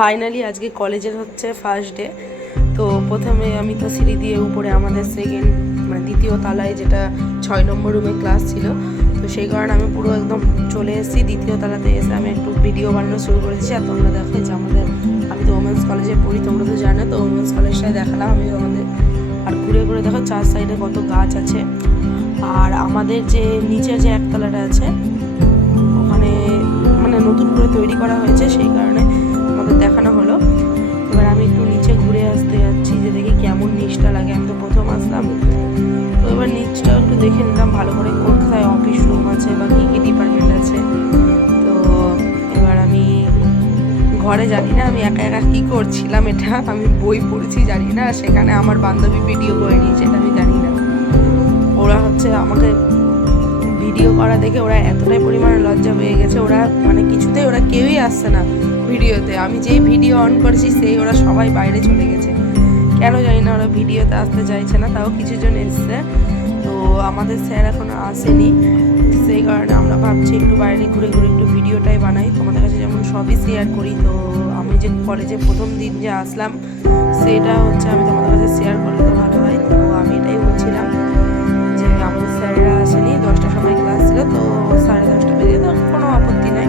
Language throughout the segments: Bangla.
ফাইনালি আজকে কলেজের হচ্ছে ফার্স্ট ডে। তো প্রথমে আমি তো সিঁড়ি দিয়ে উপরে আমাদের দ্বিতীয় তলায় যেটা 6 নম্বর রুমে ক্লাস ছিল, তো সেই কারণে আমি পুরো একদম চলে এসেছি দ্বিতীয় তলাতে। এসে আমি একটু ভিডিও বানানো শুরু করেছি। আর তোমরা দেখো যে আমি তো ওমেন্স কলেজে পড়ি, তোমরা তো জানো। তো ওমেন্স কলেজটাই দেখালাম আমি তোমাদের। আর ঘুরে ঘুরে দেখো চার সাইডে কত গাছ আছে। আর আমাদের যে নিচে যে একতলাটা আছে ওখানে নতুন করে তৈরি করা হয়েছে, সেই কারণে আমাদের দেখানো হলো। এবার আমি একটু নিচে ঘুরে আসতে যাচ্ছি যে দেখি কেমন নিচটা লাগে। আমি তো প্রথম আসলাম, তো এবার নিচটা একটু দেখে নিলাম ভালো করে, কোথায় অফিস রুম আছে বা কী কী ডিপার্টমেন্ট আছে। তো এবার আমি ঘরে জানি না আমি একা একা কী করছিলাম, এটা আমি বই পড়েছি জানি না। সেখানে আমার বান্ধবী ভিডিও করে নিয়েছে, এটা আমি জানি না। ওরা আমাকে ভিডিও করা দেখে ওরা এতটাই পরিমাণে লজ্জা পেয়ে গেছে। ওরা কিছুতেই ওরা কেউই আসছে না ভিডিওতে। আমি যেই ভিডিও অন করেছি সেই ওরা সবাই বাইরে চলে গেছে, কেন জানি না ওরা ভিডিওতে আসতে চাইছে না। তাও কিছুজন এসছে, তো আমাদের স্যার এখনো আসেনি। সেই কারণে আমরা ভাবছি একটু বাইরে ঘুরে ঘুরে একটু ভিডিওটাই বানাই, তোমাদের কাছে যেমন সবই শেয়ার করি। তো আমি যে কলেজে প্রথম দিন যে আসলাম সেটা আমি তোমাদের কাছে শেয়ার করলে তো ভালো হয়। তো আমি এটাই বলছিলাম যে আমাদের স্যারেরা আসেনি, 10টার সময় ক্লাস ছিল, তো 10:30 বেজে, তো কোনো আপত্তি নাই।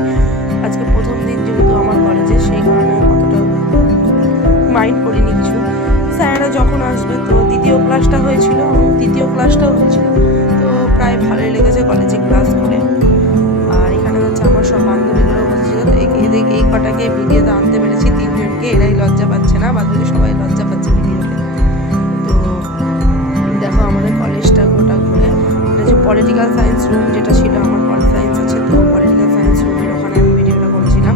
আজকে প্রথম দিন যেহেতু আমার কলেজে, সেই কারণে অতটা মাইন্ড করিনি কিছু। স্যারেরা যখন আসবে, তো দ্বিতীয় ক্লাসটা হয়েছিল এবং তৃতীয় ক্লাসটাও হয়েছিল, তো প্রায় ভালোই লেগেছে কলেজে ক্লাস করে। আর এখানে আমার সব বান্ধবীগুলো বসেছিল, তো এই কটাকে ভিডিওতে আনতে পেরেছি, 3জনকে। এরাই লজ্জা পাচ্ছে না, বান্ধবী সবাই লজ্জা পাচ্ছে ভিডিওতে। তো দেখো আমাদের কলেজটা গোটা ঘুরে, এটা যে পলিটিক্যাল সায়েন্স রুম যেটা ছিল, আমার পল সায়েন্স আছে, তো পলিটিক্যাল সায়েন্স রুমের ওখানে আমি ভিডিওটা করছিলাম।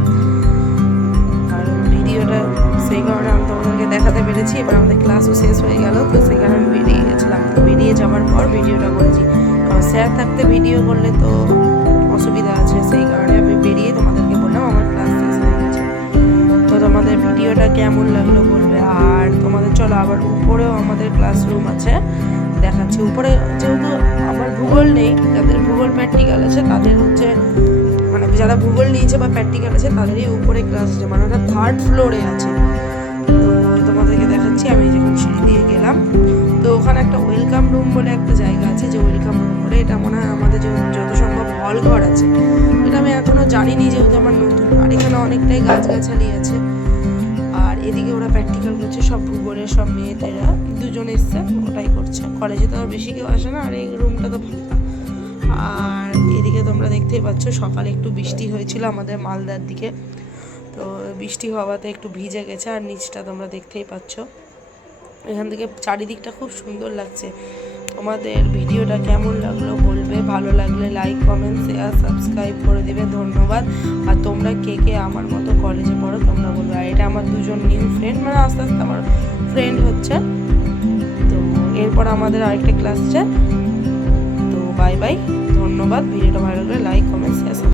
আর ভিডিওটা সেই কারণে আমি তোমাদেরকে দেখাতে পেরেছি। এবার আমাদের ক্লাসও শেষ হয়ে গেল, তো সেই কারণে আমি বেরিয়ে গেছিলাম। তো বেরিয়ে যাওয়ার পর ভিডিওটা করেছি, কারণ স্যার থাকতে ভিডিও করলে তো অসুবিধা আছে। সেই কারণে আমি বেরিয়ে তোমাদেরকে বললাম আমার ক্লাস শেষ হয়ে গেছে। তো তোমাদের ভিডিওটা কেমন লাগলো বলবে। আর তোমাদের চলো আবার উপরেও আমাদের ক্লাসরুম আছে, দেখাচ্ছি। উপরে যেহেতু আমার ভূগোল নেই, যাদের ভূগোল প্র্যাকটিক্যাল আছে তাদের যারা ভূগোল নিয়েছে বা প্র্যাকটিক্যাল আছে তাদেরই উপরে ক্লাস আছে, ওটা 3rd ফ্লোরে আছে। তো তোমাদেরকে দেখাচ্ছি আমি যখন সিঁড়ি দিয়ে গেলাম, তো ওখানে একটা ওয়েলকাম রুম বলে একটা জায়গা আছে, যে ওয়েলকাম রুম বলে, এটা মনে হয় আমাদের যত সম্ভব হল ঘর আছে। এটা আমি এখনও জানিনি যেহেতু আমার নতুন। আর এখানে অনেকটাই গাছগাছালি আছে। আর এদিকে ওরা প্র্যাকটিক্যাল করছে, সব ভূগোলের সব মেয়েদেরা 2জন এসছে, ওটাই করছে। কলেজে তো আর বেশি কেউ আসে না, আর এই রুমটা তো ফাঁকা। আর এদিকে তোমরা দেখতেই পাচ্ছ সকালে একটু বৃষ্টি হয়েছিল আমাদের মালদার দিকে, তো বৃষ্টি হওয়াতে একটু ভিজে গেছে। আর নিচটা তোমরা দেখতেই পাচ্ছ, এখান থেকে চারিদিকটা খুব সুন্দর লাগছে। তোমাদের ভিডিওটা কেমন লাগলো বলবে, ভালো লাগলে লাইক, কমেন্ট, শেয়ার, সাবস্ক্রাইব করে দিবে। ধন্যবাদ। আর তোমরা কে কে আমার মতো কলেজে পড়ো তোমরা বলবে। আর এটা আমার 2জন নিউ ফ্রেন্ড, আস্তে আস্তে আমার ফ্রেন্ড হচ্ছে। তো এরপর আমাদের আরেকটা ক্লাস আছে। তো বাই বাই, ধন্যবাদ। ভিডিওটা ভালো লাগলে লাইক, কমেন্ট, শেয়ার।